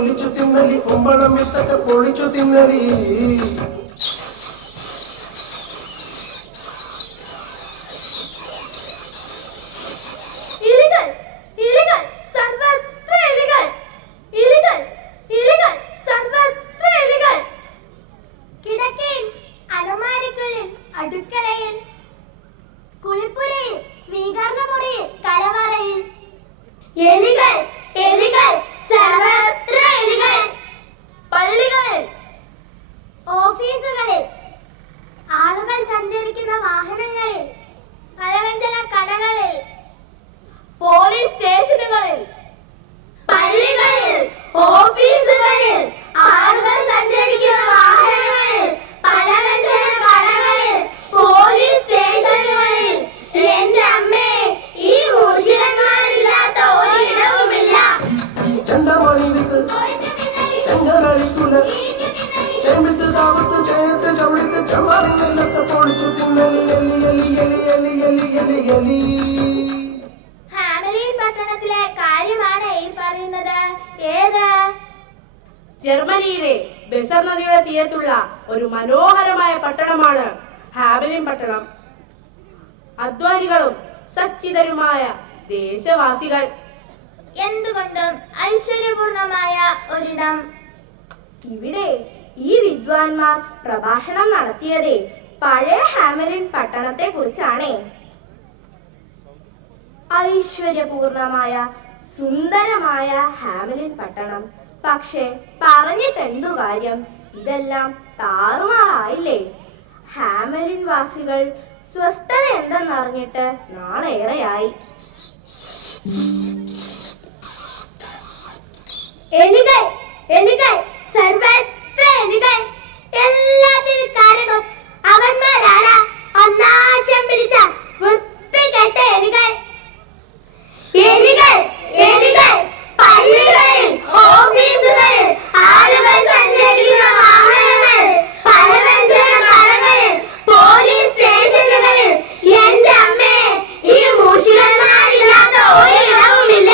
ഒലിച്ചു തിന്നലി കുമ്പളം വിത്തട്ട പൊളിച്ചു തിന്നലി അടുക്കളയിൽ, കുളിപ്പുരയിൽ, സ്വീകരണമുറിയിൽ, കലവറയിൽ എലികൾ, എലികൾ, സർവത്ര എലികൾ. പള്ളികളിൽ, ഓഫീസുകളിൽ, ആളുകൾ സഞ്ചരിക്കുന്ന വാഹനങ്ങളിൽ, പലവ്യഞ്ജന കടകളിൽ, പോലീസ് സ്റ്റേഷനുകളിൽ, പള്ളികളിൽ, ഓഫീസുകളിൽ, ആളുകൾ സഞ്ചരിക്കുന്ന വാഹനങ്ങളിൽ, പലവ്യഞ്ജന കടകളിൽ, പോലീസ് സ്റ്റേഷനുകളിൽ. എന്റെ അമ്മേ, ഈ മൂഷികന്മാരില്ലാത്ത ഒരിടവുമില്ല. ചണ്ടമാണിവിത്ത് ചങ്ങരളിത്തുല ചെമ്പിത്ത് കാവത്ത് ചേർത്ത് ചവിളിത്ത് ചമ്മാറി നെല്ലൊക്കെ പൊളിച്ചു തിന്നലി എലി എലി എലി എലി എലി എലി എലി. ഹാമലിൻ പട്ടണത്തിലെ കാര്യമാണ് ഈ പറയുന്നത്. ഏത്? ജർമ്മനിയിലെ ബെസർ നദിയുടെ തീരത്തുള്ള ഒരു മനോഹരമായ പട്ടണമാണ് ഹാമലിൻ പട്ടണം. അധ്വാനികളും സച്ചിതരുമായ ദേശവാസികൾ. എന്തുകൊണ്ടും ഐശ്വര്യപൂർണമായ ഒരിടം. ഇവിടെ ഈ വിദ്വാൻമാർ പ്രഭാഷണം നടത്തിയത് പഴയ ഹാമലിൻ പട്ടണത്തെ കുറിച്ചാണ്. ഐശ്വര്യപൂർണമായ സുന്ദരമായ ഹാമലിൻ പട്ടണം. പക്ഷെ പറഞ്ഞിട്ടെന്തു കാര്യം, ഇതെല്ലാം താറുമാറായില്ലേ. ഹാമലിൻ വാസികൾ സ്വസ്ഥത എന്തെന്നറിഞ്ഞിട്ട് നാളേറെയായി. എലികൾ, എലികൾ, സർവത്ര എലികൾ. എല്ലാത്തിനും കാരണം അവന്മാരാണ്. അനാശം പിടിച്ച വൃത്തികെട്ട എലികൾ. എലികൾ, എലികൾ, പള്ളികളിൽ, ഓഫീസുകളിൽ, ആളുകൾ സഞ്ചരിക്കുന്ന വാഹനങ്ങളിൽ, പലവ്യഞ്ജന കടകളിൽ, പോലീസ് സ്റ്റേഷനുകളിൽ. എന്റെ അമ്മേ, ഈ മൂഷികന്മാരില്ലാത്ത ഒരിടവുമില്ല.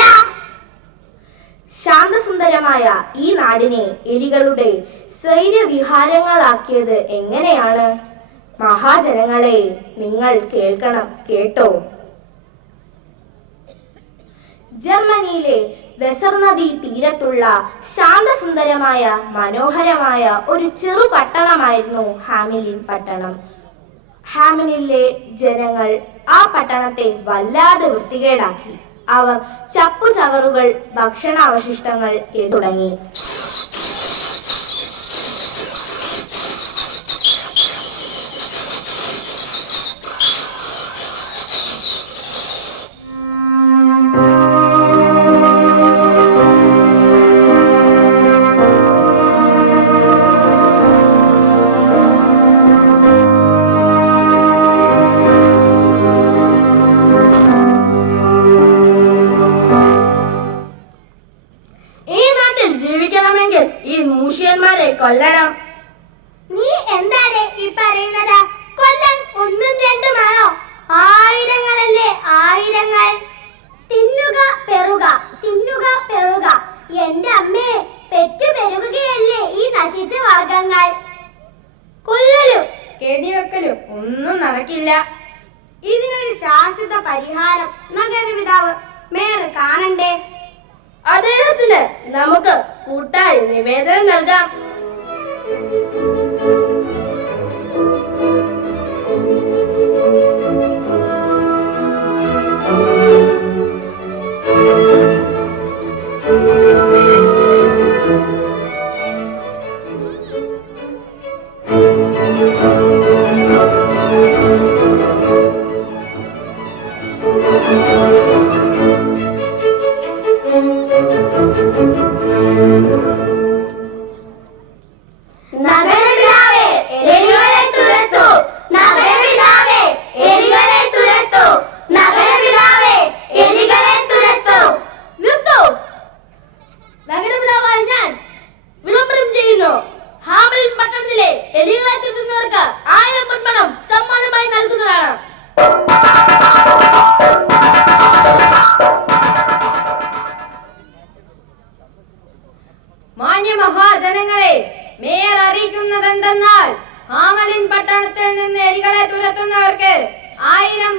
ശാന്തസുന്ദരമായ ഈ നാടിനെ എലികളുടെ സ്വൈര്യവിഹാരങ്ങളാക്കിയത് എങ്ങനെയാണ്? മഹാജനങ്ങളെ, നിങ്ങൾ കേൾക്കണം, കേട്ടോ. ജർമ്മനിയിലെ വെസർ നദി തീരത്തുള്ള ശാന്തസുന്ദരമായ മനോഹരമായ ഒരു ചെറു പട്ടണമായിരുന്നു ഹാമലിൻ പട്ടണം. ഹാമലിനിലെ ജനങ്ങൾ ആ പട്ടണത്തെ വല്ലാതെ വൃത്തികേടാക്കി. അവർ ചപ്പുചവറുകൾ, ഭക്ഷണാവശിഷ്ടങ്ങൾ തുടങ്ങി. കൊല്ലണം. നീ എന്താണ് ഈ പറയുന്നത്? കൊല്ലം ഒന്നും രണ്ടുമാണോ? ആയിരങ്ങളല്ലേ, ആയിരങ്ങൾ. തിന്നുക പെറുക, തിന്നുക പെറുക. എന്റെ അമ്മേ, പെറ്റു പെരുകുകയല്ലേ ഈ നശിച്ച വർഗങ്ങൾ. കൊല്ലലും കെണിവെക്കലും ഒന്നും നടക്കില്ല. ഇതിനൊരു ശാശ്വത പരിഹാരം നഗരപിതാവ് മേയർ കാണണ്ടേ? അദ്ദേഹത്തിന് നമുക്ക് കൂട്ടായി നിവേദനം നൽകാം. നഗരപിതാവേ, എലികളെ തുരത്തൂ. നഗരപിതാവേ, എലികളെ തുരത്തൂ. നഗരപിതാവേ,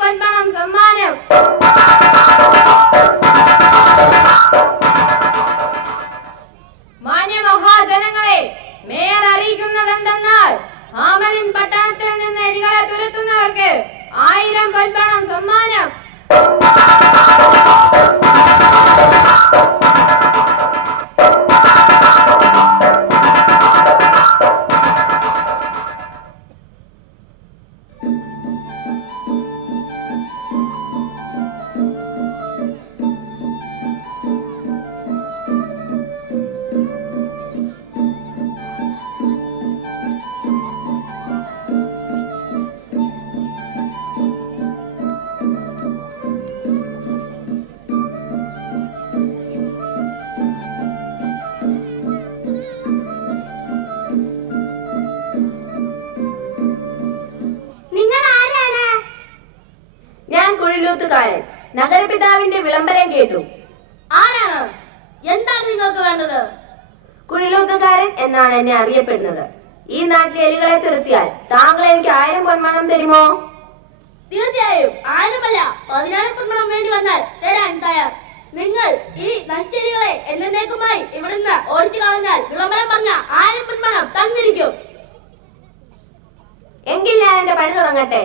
പൊൻപണം സമ്മാനം. മാന്യമഹാജനങ്ങളെ, മേയർ അറിയിക്കുന്നത് എന്തെന്നാൽ ഹാമലിൻ പട്ടണത്തിൽ നിന്ന് എലികളെ തുരത്തുന്നവർക്ക് 1000 പൊൻപണം സമ്മാനം. കുഴിലൂത്തുകാരൻ. നഗരപിതാവിന്റെ വിളംബരം കേട്ടു. ആരാണ്? എന്താണ് നിങ്ങൾക്ക് വേണ്ടത്? കുഴിലൂത്തുകാരൻ എന്നാണ് എന്നെ അറിയപ്പെടുന്നത്. ഈ നാട്ടിലെ എലികളെ തുരത്തിയാൽ താങ്കൾ എനിക്ക് 1000 പൊന്മണം തരുമോ? തീർച്ചയായും. 1000 10,000 പൊന്മണം വേണ്ടി വന്നാൽ തരാൻ തയ്യാർ. നിങ്ങൾ ഈ നഷ്ടരികളെ എന്നേക്കുമായി ഇവിടുന്ന് ഓടിച്ചു കളഞ്ഞാൽ വിളംബരം പറഞ്ഞ 1000 പൊന്മണം തന്നിരിക്കും. എങ്കിൽ ഞാൻ എന്റെ പണി തുടങ്ങട്ടെ.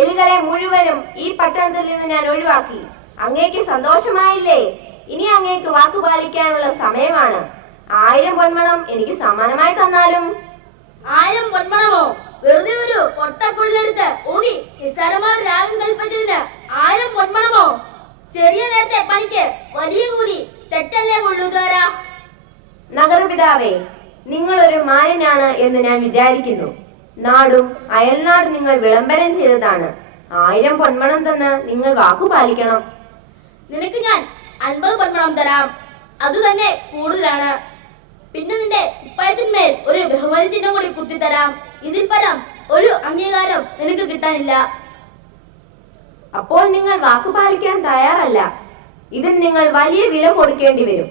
എലികളെ മുഴുവനും ഈ പട്ടണത്തിൽ നിന്ന് ഞാൻ ഒഴിവാക്കി. അങ്ങേക്ക് സന്തോഷമായില്ലേ? ഇനി അങ്ങേക്ക് വാക്കുപാലിക്കാനുള്ള സമയമാണ്. 1000 പൊന്മണം എനിക്ക് സമ്മാനമായി തന്നാലും. 1000 പൊന്മണമോ? വെറുതെ ഒരു പൊട്ടക്കുഴലെടുത്ത് ഊതി നിസ്സാരമായ രാഗം കൽപ്പിച്ചതിന് 1000 പൊന്മണമോ? ചെറിയ നേരത്തെ പണിക്ക് വലിയ കൂലി തെറ്റല്ലേ കൊള്ളുകാരാ? നഗരപിതാവേ, നിങ്ങളൊരു മാന്യനാണ് എന്ന് ഞാൻ വിചാരിക്കുന്നു. നാടും അയൽനാടും നിങ്ങൾ വിളംബരം ചെയ്തതാണ്. 1000 പൊന്മണം തന്ന് നിങ്ങൾ വാക്കുപാലിക്കണം. നിനക്ക് ഞാൻ 50 പൊന്മണം തരാം. അത് തന്നെ കൂടുതലാണ്. പിന്നെ നിന്റെ കുപ്പായത്തിന്മേൽ ഒരു ബഹുമതി ചിഹ്നം കൂടി കുത്തിത്തരാം. ഇതിൽ പരം ഒരു അംഗീകാരം നിനക്ക് കിട്ടാനില്ല. അപ്പോൾ നിങ്ങൾ വാക്കുപാലിക്കാൻ തയ്യാറല്ല. ഇതിന് നിങ്ങൾ വലിയ വില കൊടുക്കേണ്ടി വരും.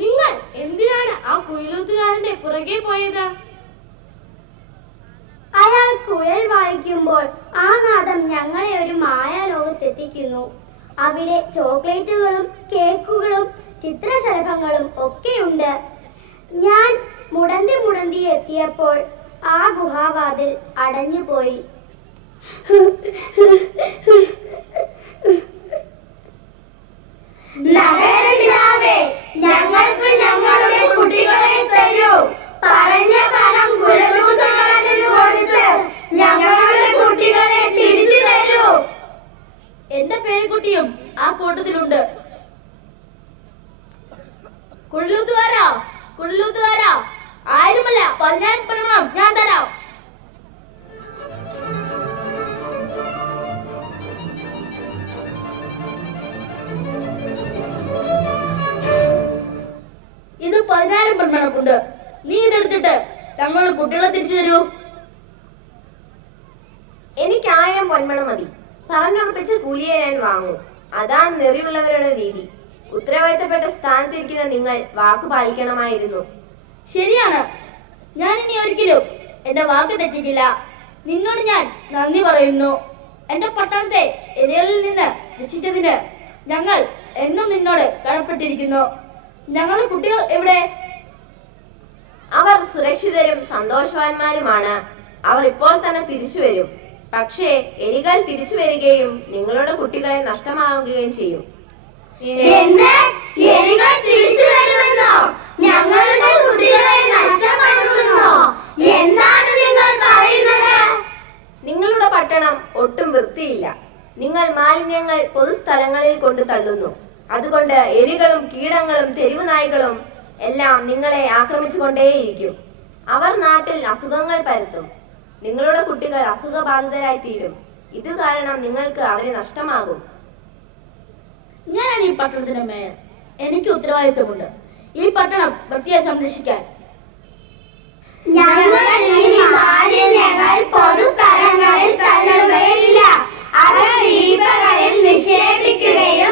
നിങ്ങൾ എന്തിനാണ് ആ കുയിലൂത്തുകാരന്റെ പുറകെ പോയത്? അയാൾ കുഴൽ വായിക്കുമ്പോൾ ആ നാദം ഞങ്ങളെ ഒരു മായാലോകത്തെത്തിക്കുന്നു. അവിടെ ചോക്ലേറ്റുകളും കേക്കുകളും ചിത്രശലഭങ്ങളും ഒക്കെയുണ്ട്. ഞാൻ മുടന്തി എത്തിയപ്പോൾ ആ ഗുഹാവാതിൽ അടഞ്ഞുപോയി. ഞങ്ങൾക്ക് ഞങ്ങളുടെ കുട്ടികളെ തരൂ. പറഞ്ഞ പണം കുഴലൂത്തുകാരന് കൊടുത്ത് ഞങ്ങളുടെ കുട്ടികളെ തിരിച്ചു തരൂ. എന്റെ പേരക്കുട്ടിയും ആ കൂട്ടത്തിലുണ്ട്. കുഴലൂത്തുകാരാ, കുഴലൂത്തുകാരാ, 1000 അല്ല 10,000 പണം ഞാൻ തരാം. ഇത് 10,000 പണമുണ്ട്. നീ ഇതെടുത്തിട്ട് ഞങ്ങളുടെ കുട്ടികളെ തിരിച്ചു തരൂ. എനിക്ക് 1000 പൊന്മണം മതി. പറഞ്ഞുറപ്പിച്ച കൂലിയെ ഞാൻ വാങ്ങൂ. അതാണ് നെറിയുള്ളവരുടെ രീതി. ഉത്തരവാദിത്തപ്പെട്ട സ്ഥാനത്തിരിക്കുന്ന നിങ്ങൾ വാക്ക് പാലിക്കണമായിരുന്നു. ശരിയാണ്. ഞാൻ ഇനി ഒരിക്കലും എന്റെ വാക്ക് തെറ്റിക്കില്ല. നിന്നോട് ഞാൻ നന്ദി പറയുന്നു. എന്റെ പട്ടണത്തെ എലികളിൽ നിന്ന് രക്ഷിച്ചതിന് ഞങ്ങൾ എന്നും നിന്നോട് കടപ്പെട്ടിരിക്കുന്നു. ഞങ്ങളുടെ കുട്ടികൾ എവിടെ? അവർ സുരക്ഷിതരും സന്തോഷവാന്മാരുമാണ്. അവർ ഇപ്പോൾ തന്നെ തിരിച്ചു വരും. പക്ഷേ എലികൾ തിരിച്ചു വരികയും നിങ്ങളുടെ കുട്ടികളെ നഷ്ടമാവുകയും ചെയ്യും. എലികൾ തിരിച്ചു വരുമെന്നോ? ഞങ്ങളുടെ കുട്ടികളെ നഷ്ടമാകുമെന്നോ? എന്താണ് നിങ്ങൾ പറയുന്നത്? നിങ്ങളുടെ പട്ടണം ഒട്ടും വൃത്തിയില്ല. നിങ്ങൾ മാലിന്യങ്ങൾ പൊതുസ്ഥലങ്ങളിൽ കൊണ്ട് തള്ളുന്നു. അതുകൊണ്ട് എലികളും കീടങ്ങളും തെരുവു നായ്ക്കളും എല്ലാം നിങ്ങളെ ആക്രമിച്ചുകൊണ്ടേയിരിക്കും. അവർ നാട്ടിൽ അസുഖങ്ങൾ പരത്തും. നിങ്ങളുടെ കുട്ടികൾ അസുഖബാധിതരായി തീരും. ഇത് കാരണം നിങ്ങൾക്ക് അവരെ നഷ്ടമാകും. ഞാനാണ് ഈ പട്ടണത്തിന്റെ മേയർ. എനിക്ക് ഉത്തരവാദിത്വമുണ്ട് ഈ പട്ടണം വൃത്തിയായി സംരക്ഷിക്കാൻ. ഞങ്ങൾ ഇനി മാലിന്യങ്ങൾ പൊതുസ്ഥലങ്ങളിൽ തള്ളുകയില്ല. അത് ദീപങ്ങളിൽ നിക്ഷേപിക്കുകയോ